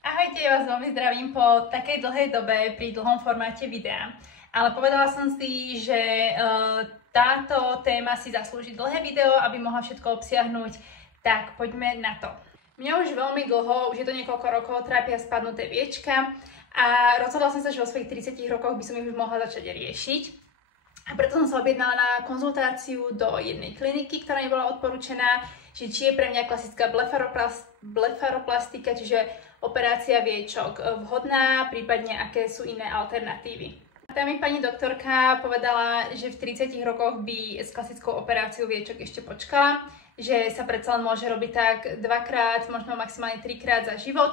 Ahojte, ja vás veľmi zdravím po takej dlhej dobe pri dlhom formáte videa. Ale povedala som si, že táto téma si zaslúži dlhé video, aby mohla všetko obsiahnuť, tak poďme na to. Mňa už veľmi dlho, už je to niekoľko rokov, trápia spadnuté viečka a rozhodla som sa, že vo svojich 30 rokoch by som ich už mohla začať riešiť. A preto som sa objednala na konzultáciu do jednej kliniky, ktorá mi bola odporúčená, že či je pre mňa klasická blefaroplastika, čiže operácia viečok vhodná, prípadne aké sú iné alternatívy. Tá mi pani doktorka povedala, že v 30 rokoch by s klasickou operáciou viečok ešte počkala, že sa predsa len môže robiť tak dvakrát, možno maximálne 3-krát za život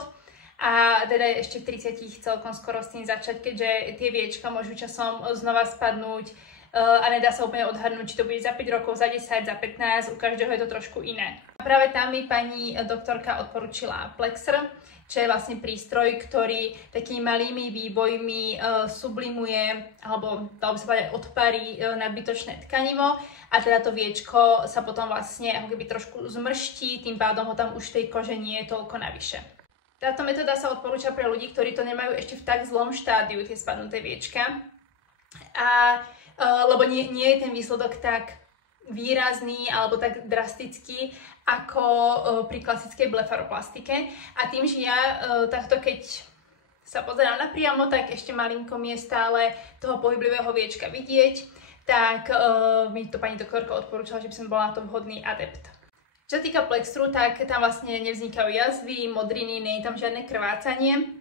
a teda ešte v 30 celkom skoro s tým začať, keďže tie viečka môžu časom znova spadnúť a nedá sa úplne odhadnúť, či to bude za 5 rokov, za 10, za 15, u každého je to trošku iné. A práve tam mi pani doktorka odporúčila Plexr, čo je vlastne prístroj, ktorý takými malými výbojmi sublimuje, alebo dalo by sa povedať odparí nadbytočné tkanivo a teda to viečko sa potom vlastne ako keby trošku zmrští, tým pádom ho tam už v tej kože nie je toľko navyše. Táto metóda sa odporúča pre ľudí, ktorí to nemajú ešte v tak zlom štádiu, tie spadnuté viečka. Lebo nie je ten výsledok tak výrazný alebo tak drastický ako pri klasickej blefaroplastike. A tým, že ja takto keď sa pozerám napriamo, tak ešte malinko mi je stále toho pohyblivého viečka vidieť, tak mi to pani doktorka odporúčala, že by som bola na to vhodný adept. Čo sa týka Plexru, tak tam vlastne nevznikajú jazvy, modriny, nie je tam žiadne krvácanie.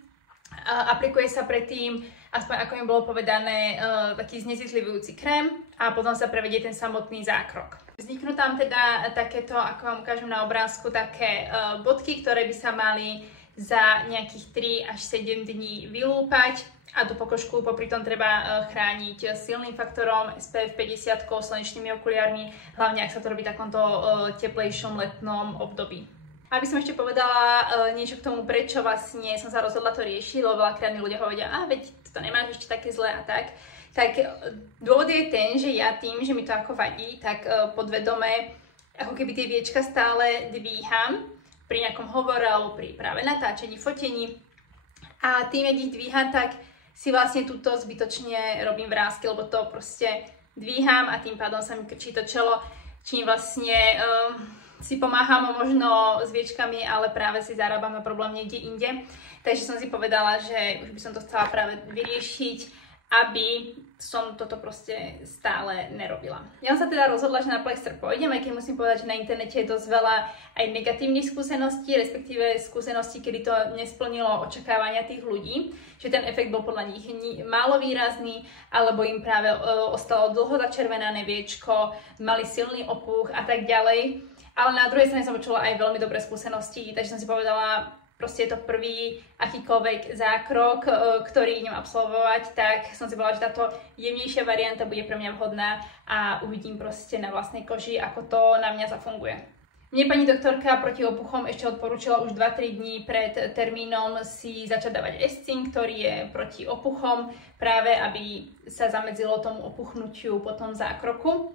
Aplikuje sa predtým, aspoň ako mi bolo povedané, taký znezitlivujúci krém a potom sa prevedie ten samotný zákrok. Vzniknú tam teda takéto, ako vám ukážem na obrázku, také bodky, ktoré by sa mali za nejakých 3 až 7 dní vylúpať a tú pokožku popri tom treba chrániť silným faktorom SPF 50, slnečnými okuliarmi, hlavne ak sa to robí v takomto teplejšom letnom období. Aby som ešte povedala niečo k tomu, prečo vlastne som sa rozhodla to riešiť, lebo veľakrát mi ľudia povedia, veď to nemáš ešte také zlé a tak. Tak dôvod je ten, že ja tým, že mi to ako vadí, tak podvedome ako keby tie viečka stále dvíham pri nejakom hovore alebo pri práve natáčení, fotení. A tým, jak ich dvíham, tak si vlastne túto zbytočne robím vrásky, lebo to proste dvíham a tým pádom sa mi krčí to čelo, čím vlastne si pomáham možno s viečkami, ale práve si zarábam na problém niekde inde. Takže som si povedala, že už by som to chcela práve vyriešiť, aby som toto proste stále nerobila. Ja som sa teda rozhodla, že na Plexr pôjdem, aj keď musím povedať, že na internete je dosť veľa aj negatívnych skúseností, respektíve skúseností, kedy to nesplnilo očakávania tých ľudí, že ten efekt bol podľa nich málo výrazný, alebo im práve ostalo dlho začervenané viečko, mali silný opuch a tak ďalej. Ale na druhej strane som počula aj veľmi dobré skúsenosti, takže som si povedala, proste je to prvý akýkoľvek zákrok, ktorý idem absolvovať, tak som si povedala, že táto jemnejšia varianta bude pre mňa vhodná a uvidím proste na vlastnej koži, ako to na mňa zafunguje. Mne pani doktorka proti opuchom ešte odporúčila už 2-3 dní pred termínom si začať dávať Escin, ktorý je proti opuchom, práve aby sa zamedzilo tomu opuchnutiu po tom zákroku.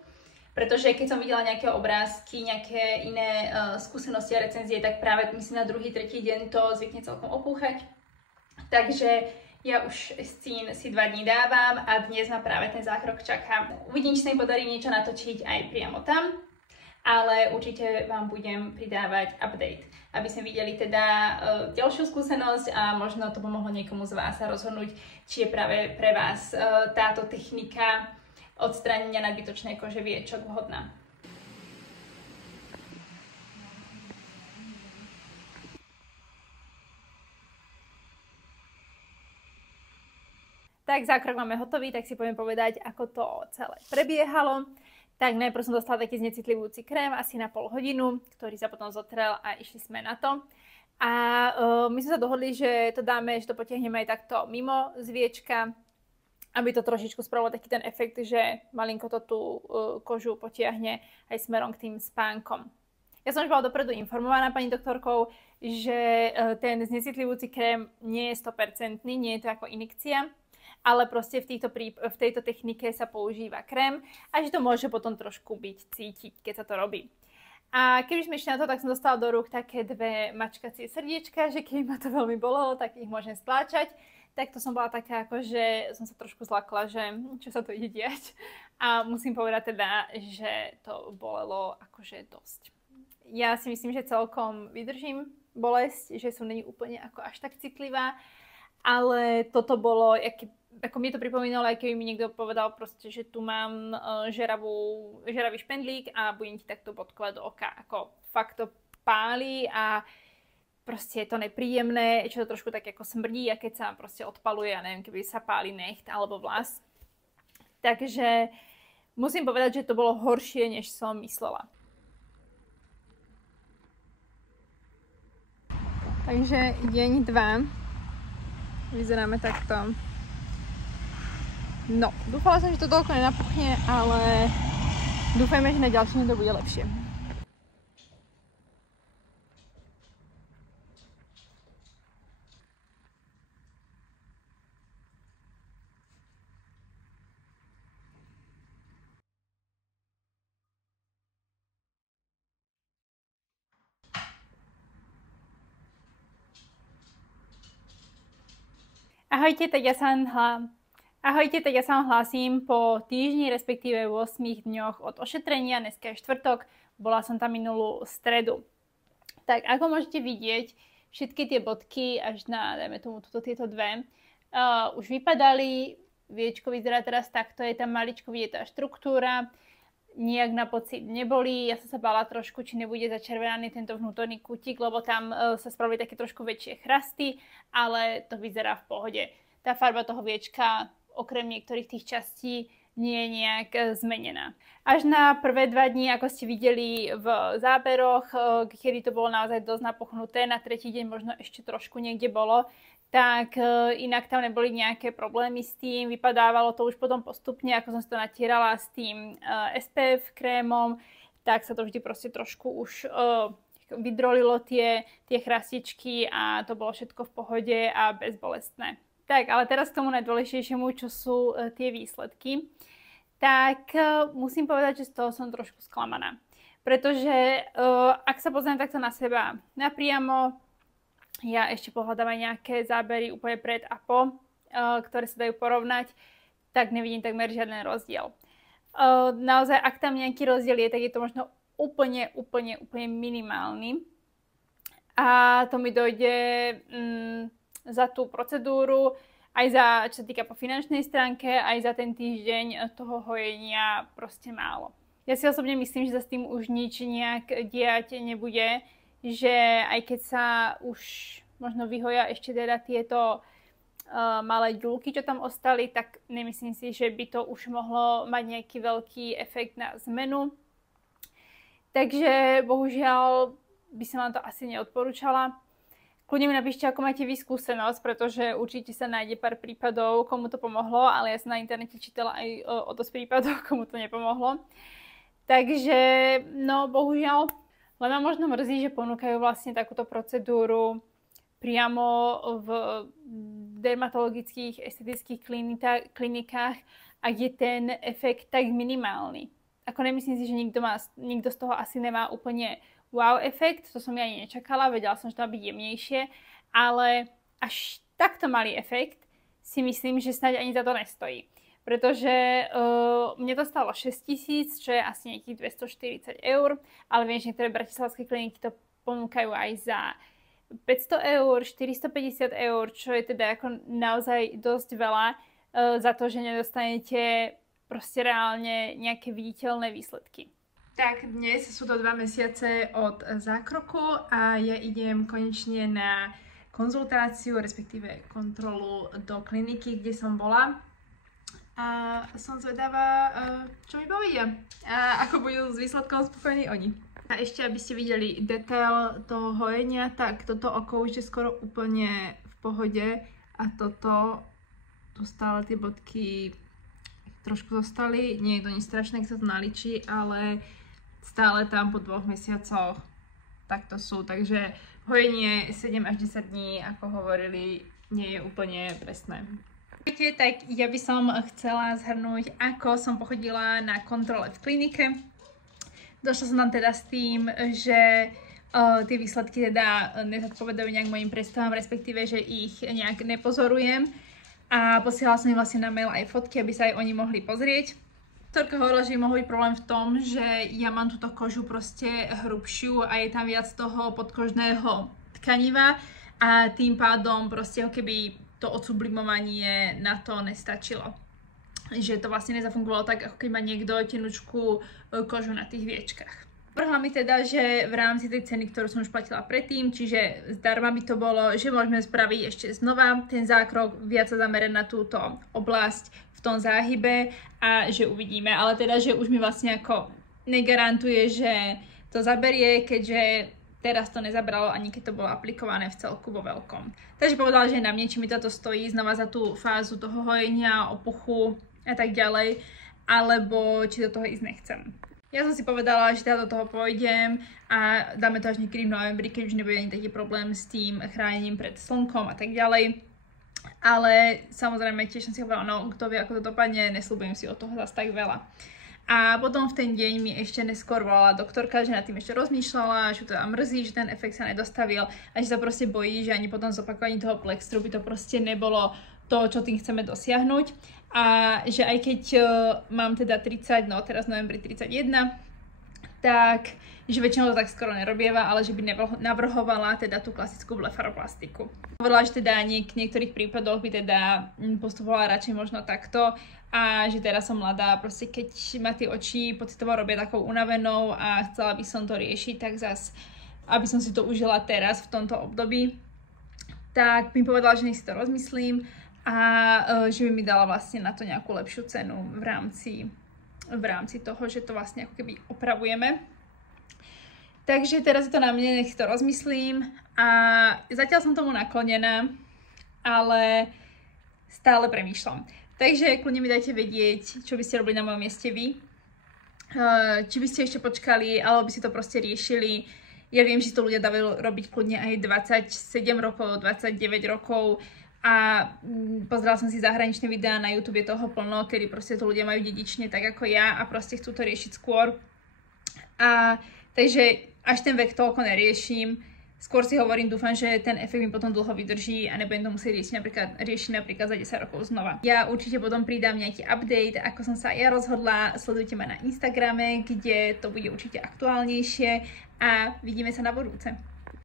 Pretože keď som videla nejaké obrázky, nejaké iné skúsenosti a recenzie, tak práve myslím na 2-3 deň to zvykne celkom opúchať. Takže ja už Escin si 2 dní dávam a dnes ma práve ten zákrok čaká. Uvidím, či sa mi podarí niečo natočiť aj priamo tam, ale určite vám budem pridávať update, aby sme videli teda ďalšiu skúsenosť a možno to pomohlo niekomu z vás sa rozhodnúť, či je práve pre vás táto technika odstránenia nadbytočnej kože viečok vhodná. Tak zákrok máme hotový, tak si poviem povedať, ako to celé prebiehalo. Tak najprv som dostala taký znecitlivujúci krém, asi na pol hodinu, ktorý sa potom zotrel a išli sme na to. A my sme sa dohodli, že to dáme, že to potiahneme aj takto mimo zviečka, aby to trošičku spravilo taký ten efekt, že malinko to tú kožu potiahne aj smerom k tým spánkom. Ja som už bola dopredu informovaná pani doktorkou, že ten znecitlivujúci krém nie je 100%, nie je to ako injekcia, ale proste v tejto technike sa používa krém a že to môže potom trošku byť cítiť, keď sa to robí. A keď už sme išli na to, tak som dostala do rúk také dve mačkacie srdiečka, že keď ma to veľmi bolelo, tak ich môžem stláčať. Tak to som bola taká, akože som sa trošku zlakla, že čo sa to ide diať. A musím povedať teda, že to bolelo akože dosť. Ja si myslím, že celkom vydržím bolesť, že som není úplne ako až tak citlivá, ale toto bolo, ako mi to pripomínalo, aj keby mi niekto povedal proste, že tu mám žeravý špendlík a budem ti takto bodkovať do oka. Ako fakt to páli a proste je to nepríjemné, čo to trošku tak ako smrdí a keď sa proste odpaluje, ja neviem, keby sa páli necht alebo vlas. Takže musím povedať, že to bolo horšie, než som myslela. Takže deň 2. Vyzeráme takto. No, dúfala som, že to toľko nenapuchne, ale dúfajme, že na ďalšie to bude lepšie. Ahojte, tak ja sa vám hlásim po týždni, respektíve 8 dňoch od ošetrenia. Dneska je štvrtok, bola som tam minulú stredu. Tak ako môžete vidieť, všetky tie bodky až na, dajme tomu, tieto dve, už vypadali. Viečko vyzerá teraz takto, je tam maličko vidieť tá štruktúra, nijak na pocit neboli. Ja som sa bála trošku, či nebude začervenaný tento vnútorný kútik, lebo tam sa spravili také trošku väčšie chrasty, ale to vyzerá v pohode. Tá farba toho viečka, okrem niektorých tých častí, nie je nejak zmenená. Až na prvé 2 dní, ako ste videli v záberoch, kedy to bolo naozaj dosť napuchnuté, na tretí deň možno ešte trošku niekde bolo, tak inak tam neboli nejaké problémy s tým, vypadávalo to už potom postupne, ako som si to natierala s tým SPF krémom, tak sa to vždy proste trošku už vydrolilo tie chrastičky a to bolo všetko v pohode a bezbolestné. Tak, ale teraz k tomu najdôležitejšiemu, čo sú tie výsledky. Tak musím povedať, že z toho som trošku sklamaná. Pretože ak sa pozriem takto na seba napriamo, ja ešte pohľadám aj nejaké zábery úplne pred a po, ktoré sa dajú porovnať, tak nevidím takmer žiaden rozdiel. Naozaj, ak tam nejaký rozdiel je, tak je to možno úplne minimálny. A to mi dojde za tú procedúru, aj za, čo sa týka po finančnej stránke, aj za ten týždeň toho hojenia proste málo. Ja si osobne myslím, že sa s tým už nič nejak diať nebude, že aj keď sa už možno vyhoja ešte teda tieto malé ďulky, čo tam ostali, tak nemyslím si, že by to už mohlo mať nejaký veľký efekt na zmenu. Takže bohužiaľ by som vám to asi neodporúčala. Kľudne mi napíšte, ako máte vy skúsenosť, pretože určite sa nájde pár prípadov, komu to pomohlo, ale ja som na internete čítala aj o dosť prípadov, komu to nepomohlo. Takže, no bohužiaľ, len ma možno mrzí, že ponúkajú vlastne takúto procedúru priamo v dermatologických, estetických klinikách a je ten efekt tak minimálny. Ako nemyslím si, že nikto z toho asi nemá úplne wow efekt, to som ja ani nečakala, vedela som, že to má byť jemnejšie, ale až takto malý efekt si myslím, že snáď ani za to nestojí. Pretože mne to stalo 6 000, čo je asi nejakých 240 €, ale viem, že niektoré bratislavské kliniky to ponúkajú aj za 500 €, 450 €, čo je teda ako naozaj dosť veľa za to, že nedostanete proste reálne nejaké viditeľné výsledky. Tak dnes sú to 2 mesiace od zákroku a ja idem konečne na konzultáciu, respektíve kontrolu do kliniky, kde som bola. A som zvedavá, čo mi povedia a ako budú s výsledkom spokojní oni. A ešte, aby ste videli detail toho hojenia, tak toto oko už je skoro úplne v pohode a toto, tu stále tie bodky trošku zostali. Nie je to nič strašné, keď sa to naličí, ale stále tam po 2 mesiacoch takto sú. Takže hojenie 7 až 10 dní, ako hovorili, nie je úplne presné. Tak ja by som chcela zhrnúť, ako som pochodila na kontrole v klinike. Došla som tam teda s tým, že tie výsledky teda nezodpovedajú nejak mojim predstavám, respektíve, že ich nejak nepozorujem. A posielala som im vlastne na mail aj fotky, aby sa aj oni mohli pozrieť. Doktorka hovorila, že mohol byť problém v tom, že ja mám túto kožu proste hrubšiu a je tam viac toho podkožného tkaniva a tým pádom proste keby to odsublimovanie na to nestačilo. Že to vlastne nezafungovalo tak, ako keď má niekto tenučkú kožu na tých viečkach. Vrhla mi teda, že v rámci tej ceny, ktorú som už platila predtým, čiže zdarma by to bolo, že môžeme spraviť ešte znova ten zákrok, viac sa zamerať na túto oblasť v tom záhybe a že uvidíme. Ale teda, že už mi vlastne ako negarantuje, že to zaberie, keďže teraz to nezabralo ani keď to bolo aplikované v celku vo veľkom. Takže povedala, že na mne, či mi toto stojí znova za tú fázu toho hojenia, opuchu a tak ďalej, alebo či do toho ísť nechcem. Ja som si povedala, že teda do toho pôjdem a dáme to až niekedy v novembri, keď už nebude ani taký problém s tým chránením pred slnkom a tak ďalej. Ale samozrejme tiež som si hovorila, no kto vie, ako to dopadne, nesľubujem si od toho zase tak veľa. A potom v ten deň mi ešte neskôr volala doktorka, že nad tým ešte rozmýšľala, že to mrzí, že ten efekt sa nedostavil a že sa proste bojí, že ani potom zopakovaní toho plextru by to proste nebolo to, čo tým chceme dosiahnuť. A že aj keď mám teda 30, no teraz v novembri 31, tak že väčšinou to tak skoro nerobieva, ale že by navrhovala teda tú klasickú blefaroplastiku. Hovorila, že teda v niektorých prípadoch by teda postupovala radšej možno takto a že teraz som mladá, proste keď ma tie oči pocitovo robia takou unavenou a chcela by som to riešiť, tak zas, aby som si to užila teraz v tomto období, tak mi povedala, že nech si to rozmyslím a že by mi dala vlastne na to nejakú lepšiu cenu v rámci toho, že to vlastne ako keby opravujeme. Takže teraz je to na mne, nech si to rozmyslím a zatiaľ som tomu naklonená, ale stále premýšľam. Takže kľudne mi dajte vedieť, čo by ste robili na mojom mieste vy. Či by ste ešte počkali, alebo by si to proste riešili. Ja viem, že to ľudia dávajú robiť kľudne aj 27 rokov, 29 rokov. A pozerala som si zahraničné videá na YouTube, je toho plno, kedy proste to ľudia majú dedične tak ako ja a proste chcú to riešiť skôr. A takže až ten vek toľko neriešim. Skôr si hovorím, dúfam, že ten efekt mi potom dlho vydrží a nebudem to musieť riešiť napríklad za 10 rokov znova. Ja určite potom pridám nejaký update, ako som sa ja rozhodla. Sledujte ma na Instagrame, kde to bude určite aktuálnejšie a vidíme sa na budúce.